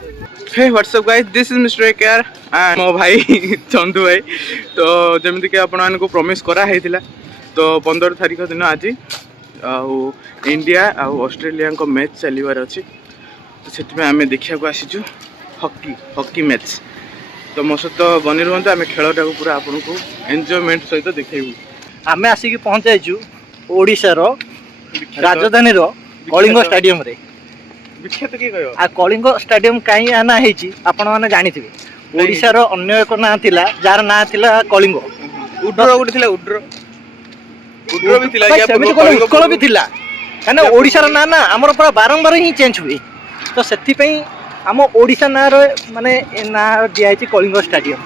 Hey what's up guys, this is mister केयर and मो भाई चंदू भाई। तो जमी कि आपण को प्रॉमिस करा हैतिला तो 15 तारिख दिन आज इंडिया आउ ऑस्ट्रेलिया को मैच चलिबार अछि। तो सेति आम देखा आसीचु हॉकी हॉकी मैच। तो मो सहित बनी रुहतु आम खेलटा को पूरा आपन को एंजॉयमेंट सहित देखैबू। आम आसिक पहुंचाइचु ओडिशा रो राजधानी रो कलिंग स्टेडियम रे। विख्यात के कयो आ कलिंग स्टेडियम काई आना हेची आपण माने जानिथिबे। ओडिशा रो अन्य एक नाम थिला जार नाम थिला कलिंग। उड्र गोटे थिला उड्र भी थिला या उत्कल भी थिला काने ओडिशा रो ना ना हमर पूरा बारंबार ही चेंज हुई। तो सेति पई हम ओडिशा ना रो माने ना दियाइची कलिंग स्टेडियम।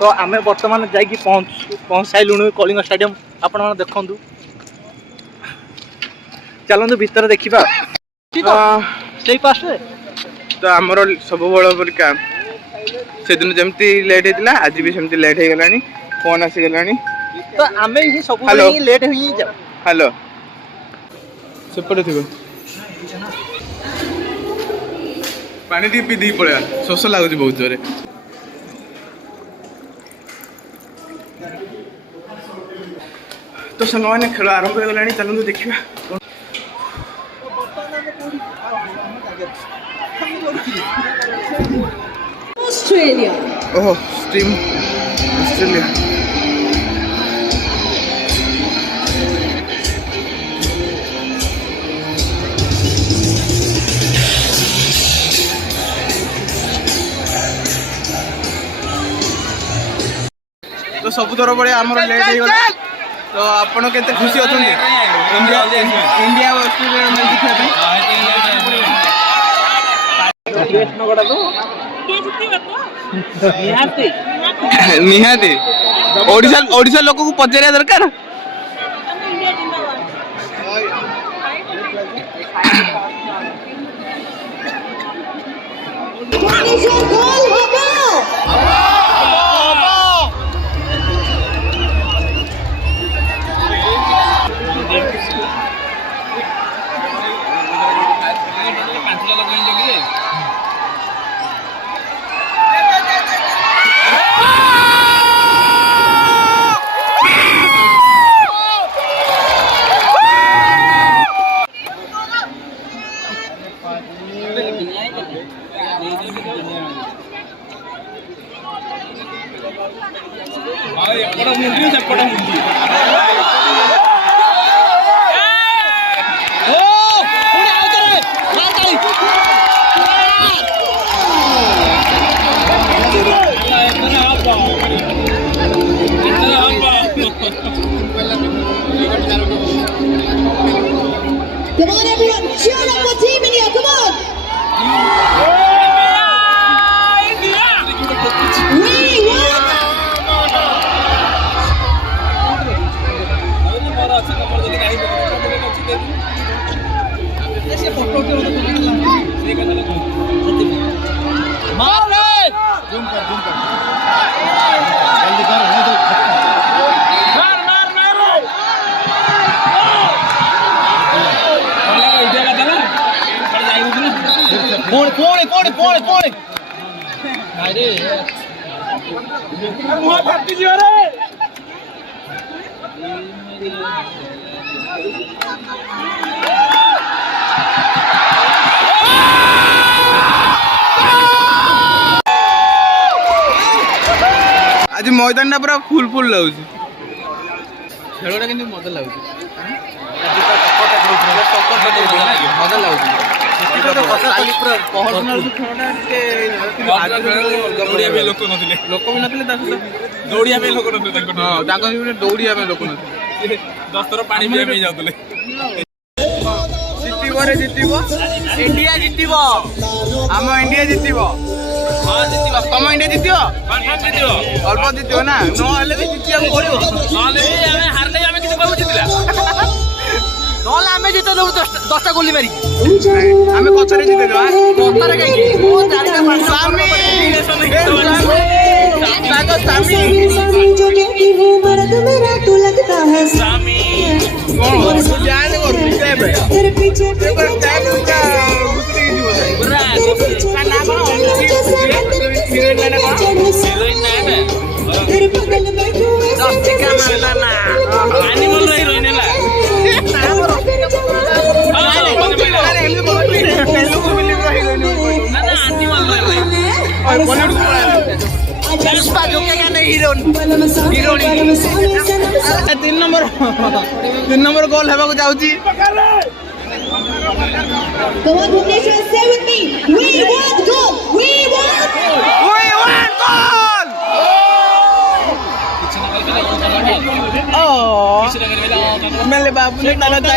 तो आमे वर्तमान जाई कि पहुंच साइलुनु कलिंग स्टेडियम। आपण माने देखंदु चलंदु भीतर देखिबा। सही पास रे तो आमर सब बड़ परिका से दिन जमती लेट होता आज भी सेमती लेट हो गलानी फोन आसी गलानी। तो आमे ही सब लेट हो ही जाऊ। हेलो सेपटे थी पानी टी पी दी पड़ा शोष लगुच बहुत जोरे। तो संग मैंने खेल आरंभ हो गलानी चलते देखा। Australia. Oh, stream Australia. तो सब थर बड़े आमर लेट हो गला। तो आपण केते खुशी अछंती इंडिया ऑस्ट्रेलिया मैच देखा निहाती ओडिशा लोक को पचारिया दरकार। Come on, everyone, cheer up the team in here. Come on. We won. आज मैदान पूरा फुल फुल लगुच खेलटा कि मजा लगुच मजा लगुच लोक भी नथिले दौड़िया लोक नथिले दौड़िया लोक नथिले 10 थर पानी पिया जाउतले। जितिबो रे जितिबो इंडिया जितिबो आम इंडिया जितिबो। हां जितिबो तुम इंडिया जितिबो कंफर्म जितिबो अल्प जितिबो ना न हले भी जितिया पड़िबो नले हमें हारले हमें किछ कहू जितिला नले हमें जिते दउ 10टा गोली मारी हमें कचरे जिते दो कचरे काई ओ चारिटा पांच सामी सागो सामी जो कहती हूँ मर्द मेरा तो लगता है सामी कौन तू जाने और तेरे पीछे तेरे पीछे पर टाइम का गुजरी दी बोला का ना पुष्पा झुकेगा नहीं हीरोनी 3 नंबर गोल हेबाकु जाउची Come on, Bhubaneswar, say with me. We want goal. We want goal मेरे बाबू ने डाला था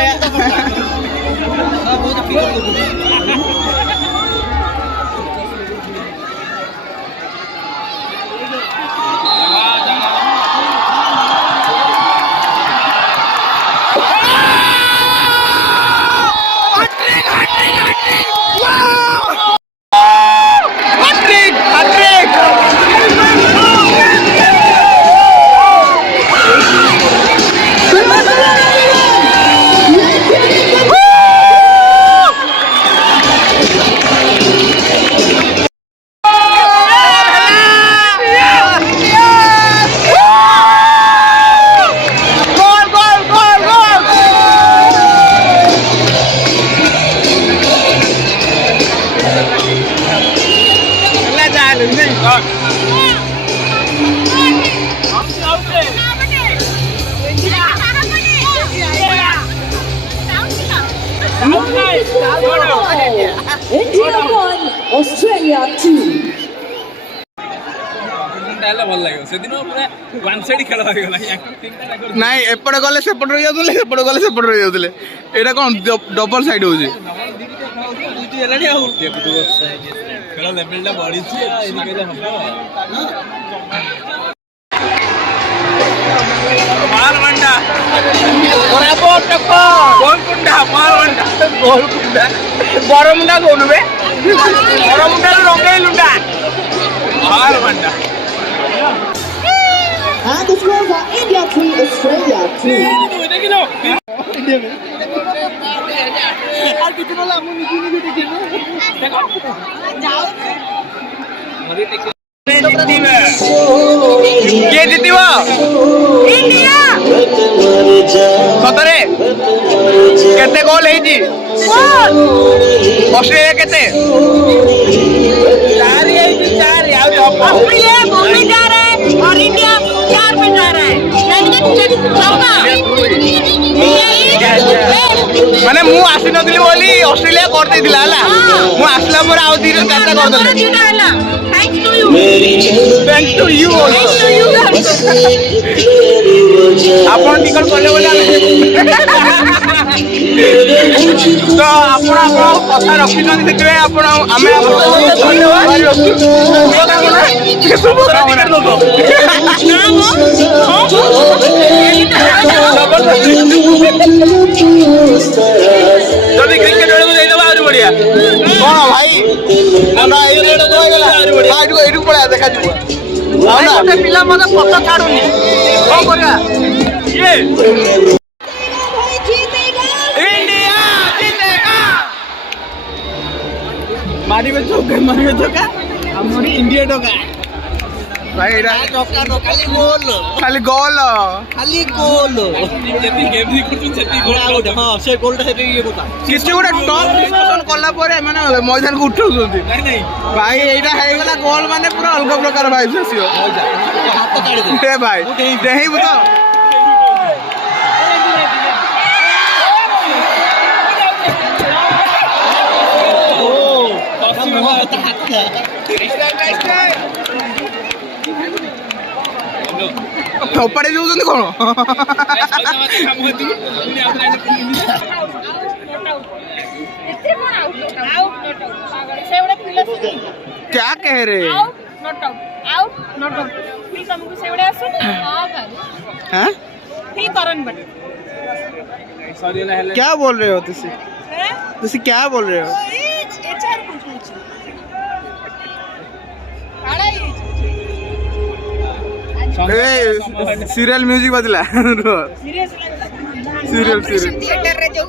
India 1, Australia 2. ନାଇଁ ଏପଟେ ଗଲେ ସେପଟେ ରହି ଯାଉଥିଲେ ସେପଟେ ଗଲେ ସେପଟେ ରହି ଯାଉଥିଲେ ଏଇଟା କ'ଣ ଡବଲ ସାଇଡ୍ ହଉଛି ଖେଳ ଲେଭେଲଟା ବଢିଛି ବରମୁଣ୍ଡା କହୁନୁ ବେ ବରମୁଣ୍ଡାରୁ ରଙ୍ଗେଇ Lunda And the scores are India 3, Australia 2. କିଏ ଜିତିବ ଇଣ୍ଡିଆ ସତରେ କେତେ ଗୋଲ ହେଇଛି ଅଷ୍ଟ୍ରେଲିଆ କେତେ ऑस्ट्रेलिया 2 में जा रहा है और इंडिया 4 में जा रहा है ମାନେ ମୁଁ ଆସିନଥିଲି ବୋଲି ଅଷ୍ଟ୍ରେଲିଆ କରିଦେଇଥିଲା ହେଲା ମୁଁ ଆସିଲା ପରେ ଆଉ 3-4ଟା କରିଦେଲି Thanks to you ଆପଣ ଟିକଟ କଲେ ବୋଲି ତ ଆପଣ କଥା ରଖିଛନ୍ତି ସେଥିପାଇଁ ଆପଣ ଆମେ ଯଦି କ୍ରିକେଟ ବେଳକୁ ଦେଇଦେବା ଆହୁରି ବଢିଆ କ'ଣ ଭାଇ ଏଇଠୁ ପଳେଇବା ଦେଖାଯିବ ଗୋଟେ ପିଲା ମତେ ପତ ଛାଡୁନି କ'ଣ କରିବା ଇଣ୍ଡିଆ ଜିତେଗା ମାରିବେ ଚୌକା ଆମର ଇଣ୍ଡିଆ ଟଙ୍କା ଭାଇ ଏଇଟା ଖାଲି ଗୋଲ ସେ ଗୋଲଟା ସେଠି ଇଏ କଥା କିଛି ଗୋଟେ ଟପ୍ ଡିସ୍କସନ କଲା ପରେ ମାନେ ମଇଦାନକୁ ଉଠଉଛନ୍ତି ଭାଇ ଏଇଟା ହେଇଗଲା ଗୋଲ ମାନେ ପୁରା ଅଲଗା ପ୍ରକାର ଭାଇବ୍ସ ଆସିବ ହାତ କାଢିଦେ ଭାଇ ଡେଇଁବୁ ତ ଫୋପାଡ଼ି ଦେଉଛନ୍ତି କ'ଣ क्या कह रहे हैं क्या बोल रहे हो तुसी क्या बोल रहे हो सीरियल म्यूजिक बजला सीरियल थिएटर रे जो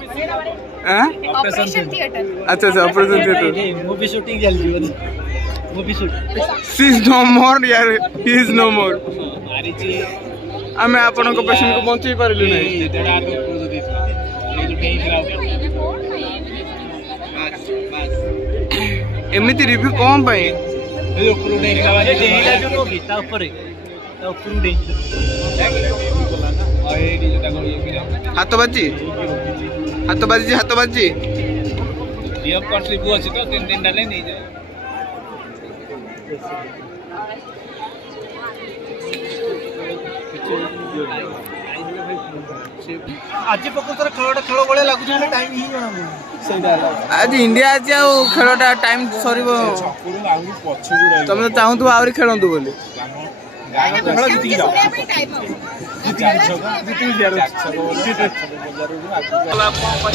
ऑपरेशन थिएटर अच्छा ऑपरेशन थिएटर मूवी शूटिंग चलती movie shoot she is no more यार ही इज नो मोर आमे आपनको पेशेंट को बंचई पारिलु नै एमिति रिव्यू कौन पाई ହାତ ବାଜି ହାତ ବାଜିଛି ହାତ ବାଜିଛି ଆଜି ପ୍ରକୃତରେ ଖେଳଟା ଖେଳ ଭଳିଆ ଲାଗୁଛି ମାନେ ଟାଇମ୍ ହିଁ ଜଣାପଡ଼ୁନି। ଆଜି ଇଣ୍ଡିଆ ଅଛି ଆଉ ଖେଳଟା ଟାଇମ୍ ସରିବ ତମେ ତ ଚାହୁଁଥିବ ଆହୁରି ଖେଳନ୍ତୁ ବୋଲି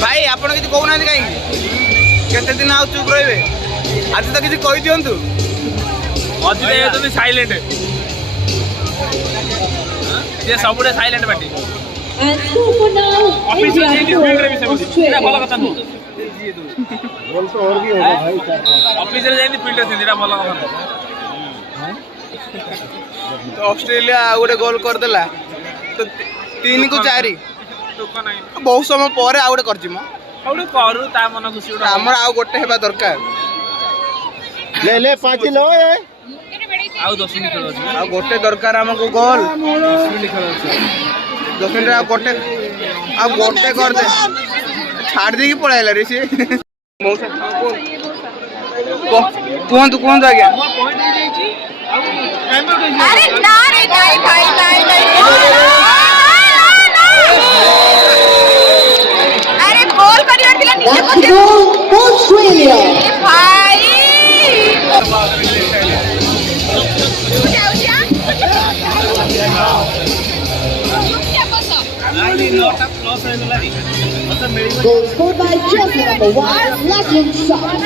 ଭାଇ ଆପଣ କିଛି କହୁନାହାନ୍ତି କାହିଁକି କେତେ ଦିନ ଆଉ ଚୁପ୍ ରହିବେ ଆଜି ତ କିଛି କହିଦିଅନ୍ତୁ ସାଇଲେଣ୍ଟ ସେ ସବୁଠେ silent party And score for now, India for Australia. तो ऑस्ट्रेलिया गोटे गोल करदेला तो 3 को 4 बहुत समय पर आउ गोटे करछि म हमर आउ गोटे हेबा दरकार ले 5 लो आउ 10 मिनिट खेल अछि आउ गोटे दरकार हमको गोल 10 मिनिट खेल अछि 10 मिनिट आउ गोटे कर दे छाड़ दे की पळाइला रे से मौसा कोन आज्ञा अरे ना रे नहीं भाई नहीं अरे गोल करियर दिला नीचे That's the goal for Australia. भाई Goal scored by jersey number 1, Latin shot.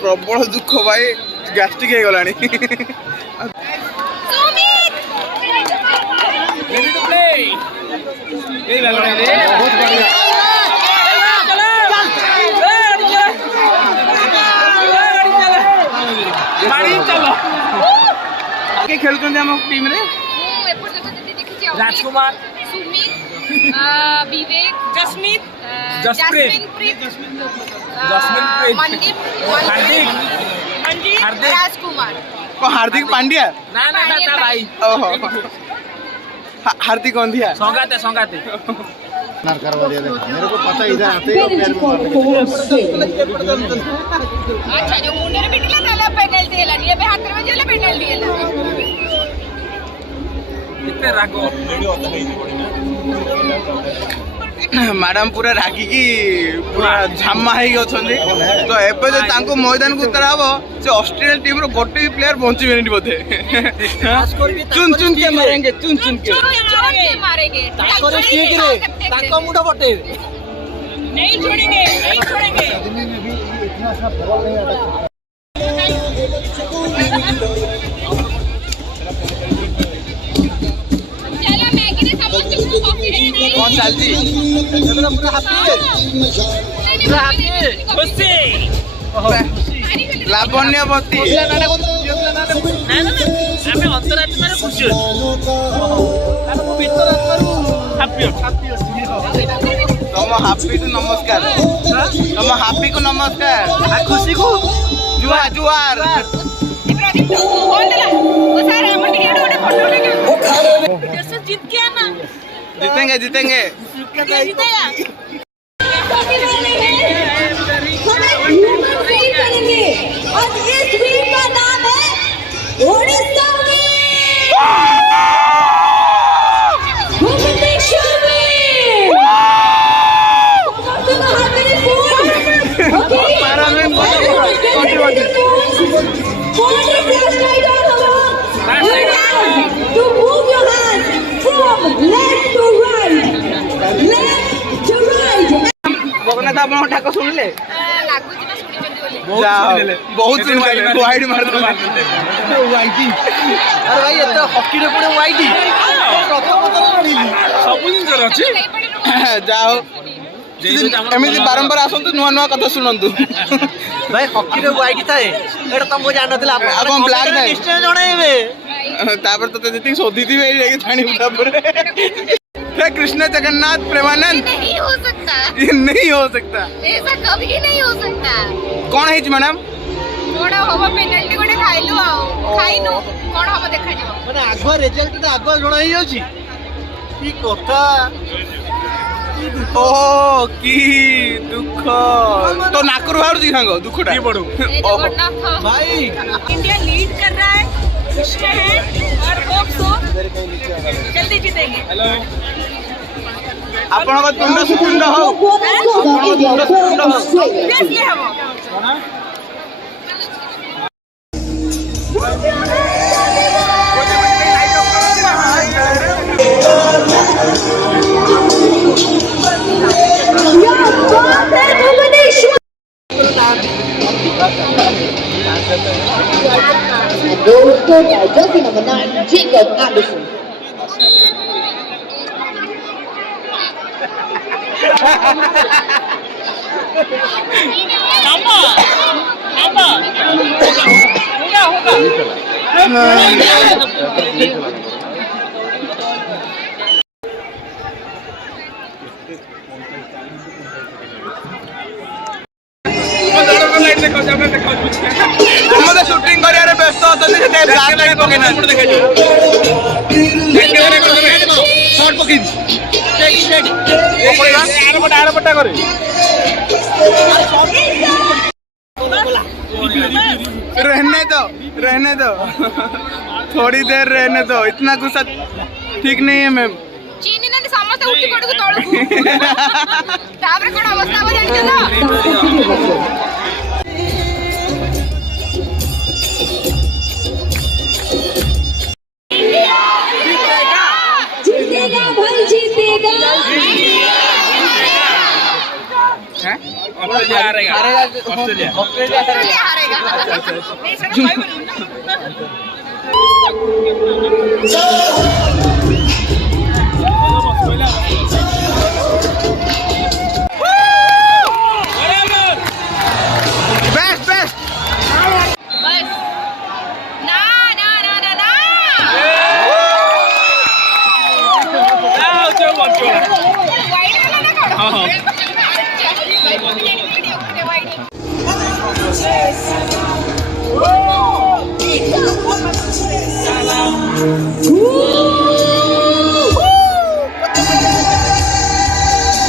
प्रबल दुख भाई गैस्ट्रिक हो गलानी खेलुଛନ୍ତି ଆମ टीम रे राजकुमार सुमित विवेक जसमीत मनदीप हार्दिक राजकुमार हार्दिक पांड्या ना भाई ओहो हार्दिक कौन दिया संगाते मेरे को पता इधर आते Penalty for Australia. अच्छा जो मुंडे रे पिटला त्याला पेनल्टी दिला ये बे हात में जेला पेनल्टी दिला कितने रागो मैडम पूरा रागिकी पूरा झामा हो तो एबे जो तांको मैदान को उतरा हबो से ऑस्ट्रेलिया टीम रो गोटे प्लेयर बंची बेनी बोधे चुन के मारेंगे चुन के मारेंगे ताको रे ठीक रे ताको मुंडा पटे नहीं छोड़ेंगे इतना सा बॉल नहीं आता चला मैगी ने समझ के कौन चलती खुशी लावण्यवती ଆମେ ଅନ୍ତରାତ୍ମାରେ ଖୁସି ଅଛୁ तम हापी को नमस्कार तम हापी को नमस्कार खुशी को जुआर प्रदीप्ता बोल देला ओ सारा हम टिके ଗୋଟେ फोटो लेके जैसे जीत गया ना जीतेंगे जीतेगा करेंगे और इस वीर का नाम है Odisha to move your hands from left to right. बगना था अपन ठाको सुनले लागुची ना सुनिचंदी बोले बहुत सुनले वाइड मार दो वाइटी अरे भाई एत हॉकी रे पड़े वाइटी सब दिन जर अछि जाओ एमिति बारंबार आसंतु नुआ नुआ कथा सुनंतु भाई हॉकी रे वाइटी थाए एटा तुम जान नथिला अपन ब्लैक थाए निश्चय जणाइबे तापर तो जति शोधी थी ये जानी तापर हे कृष्ण जगन्नाथ प्रेमानंद नहीं हो सकता, ये नहीं हो सकता, ऐसा कभी नहीं हो सकता। कौन है मैडम कोण होबो पेनल्टी गोटे खाइलु खाइनु कोण होबो देखा जिवो माने आगो रिजल्ट तो आगो जणा ही होची की कथा ओ की दुख तो नाकुर बाहर जी सांग दुखटा बड़ू भाई इंडिया लीड कर रहा है, खुश है और होप सो जल्दी जीतेंगे। हेलो आपण को तुंड सुकुंड हो ऑब्वियसली हम And goal scored by jersey number 9, Jacob Anderson. हमसे शूटिंग करियारे व्यस्त होतनी से ब्लैक लाइट पकेना शॉट पकी स्टेट आर पट्टा करे रहने दो थोड़ी देर रहने दो, इतना गुस्सा ठीक नहीं है मैम। चीनी ने समस्त उठी पड़ू तळकू ताबरे कोन अवस्था हो जानि ना जीतेगा भाई जीतेगा। ऑस्ट्रेलिया हारेगा, ऑस्ट्रेलिया हारेगा नहीं सर भाई बोलूं बेस्ट बेस्ट बस ना ना ना ना ना वाइड वाला ना कौन हां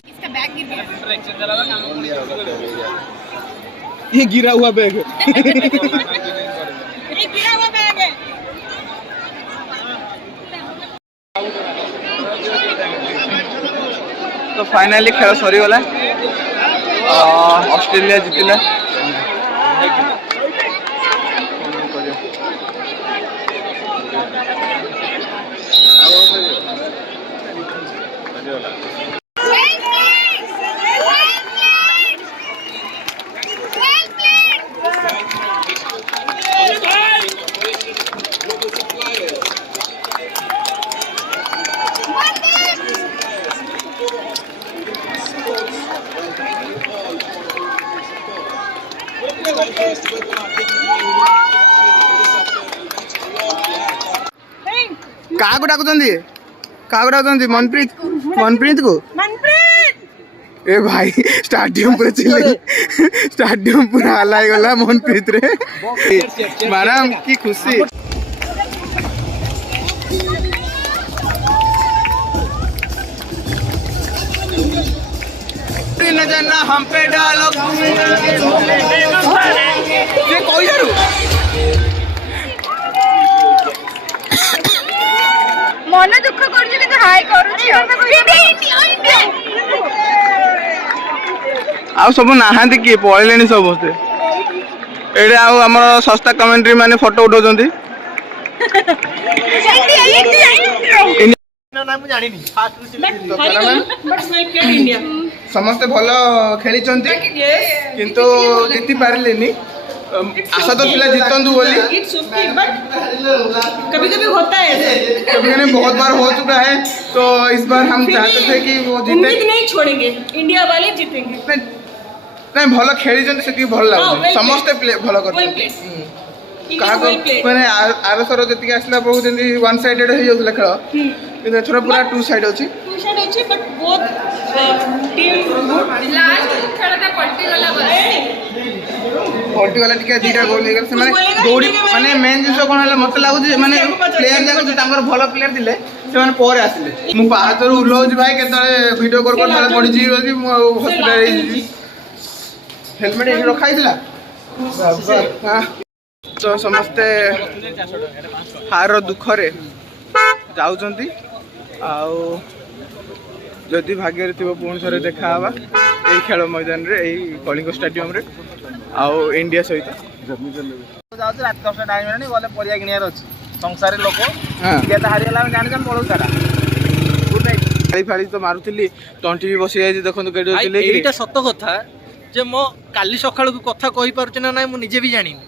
इसका बैग गिर गया, ये गिरा हुआ बैग ये गिरा हुआ बैग है। तो फाइनली खेल सरीगला, ऑस्ट्रेलिया जीतिला। काको डाकुचंदी मनप्रीत को ए भाई स्टाडियम पूरा चिल्ले स्टाडियम पूरा हलाई गला मनप्रीत रे मैडम की खुशी। नजर ना हम पे डालो ये कोई जरू मन दुख करूची कि हाय करूची इंडिया आ सब नहांती किए पळेलेनी समस्ते एडे आ हमर सस्ता कमेंट्री माने फोटो उठाउछंती समस्ते भल खेली किंतु जीति पारिलेनी आशा तो पिला जीतंतु बोली कभी कभी होता है कभी बहुत बार हो चुका है तो इस बार हम चाहते थे कि वो जीते। उम्मीद नहीं छोड़ेंगे, इंडिया वाले जीतेंगे। नहीं भल खेली से भल लगे समस्ते भल कर କାହାକୁ ମାନେ ଆରଥର ଯେତିକି ଆସିଲା ବହୁତ ଯେମିତି ୱାନ୍ ସାଇଡେଡ୍ ହେଇଯାଉଥିଲା ଖେଳ କିନ୍ତୁ ଏଥର ପୁରା ଟୁ ସାଇଡ୍ ଅଛି। टू साइड अच्छे but both team good last खेलटा पलटी गला ଟିକେ ଦିଟା ଗୋଲ ହେଇଗଲା ସେମାନେ ଦୌଡ଼ି ମାନେ ମେନ୍ ଜିନିଷ କ'ଣ ହେଲା ମୋତେ ଲାଗୁଛି ମାନେ ପ୍ଲେୟାର ଯାକ ଯେ ତାଙ୍କର ଭଲ ପ୍ଲେୟାର ଥିଲେ ସେମାନେ ପରେ ଆସିଲେ। ମୁଁ ପାହାଚରୁ ଓହ୍ଲଉଛି ଭାଇ କେତେବେଳେ ଭିଡ଼ିଓ କଲ୍ ତଳେ ପଡ଼ିଯିବି ବୋଲି ମୁଁ ଆଉ ହସ୍ପିଟାଲ ହେଇଯିବି। ହେଲମେଟ୍ ଏଠି ରଖା ହେଇଥିଲା ତ ସମସ୍ତେ ହାର ଦୁଃଖରେ ଯାଉଛନ୍ତି ଆଉ ଯଦି ଭାଗ୍ୟରେ ଥିବ ପୁଣି ଥରେ ଦେଖା ହେବା ଏଇ ଖେଳ ମଇଦାନରେ ଏଇ କଳିଙ୍ଗ ଷ୍ଟାଡିୟମରେ ଆଉ ଇଣ୍ଡିଆ ସହିତ। ଯାଉଛି ରାତି 10ଟା ଟାଇମ୍ ହେଲାଣି ଗଲେ ପରିବା କିଣିବାର ଅଛି ସଂସାରରେ ଲୋକ ଇଣ୍ଡିଆ ତ ହାରିଗଲା ଆମେ ଜାଣିଛୁ ଆମେ ପଳଉ ସାରା ଫାଳି ଫାଳି ତ ମାରୁଥିଲି ତଣ୍ଟି ବି ବସି ଯାଇଛି ଦେଖନ୍ତୁ କେଡେ ଚିଲେଇକି। ଏଇଟା ସତ କଥା ଯେ ମୁଁ କାଲି ସକାଳକୁ କଥା କହିପାରୁଛି ନା ନାଇଁ ମୁଁ ନିଜେ ବି ଜାଣିନି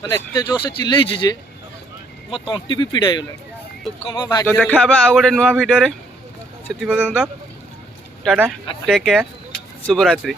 ମାନେ ଏତେ ଜୋରସେ ଚିଲେଇଛି ଯେ ମୋ ତଣ୍ଟି ବି ପିଡ଼ା ହେଇଗଲାଣି। ତ ଦେଖା ହେବା ଆଉ ଗୋଟେ ନୂଆ ଭିଡ଼ିଓରେ ସେଥି ପର୍ଯ୍ୟନ୍ତ ଟାଟା ଟେକ୍ କେୟାର ଶୁଭରାତ୍ରି।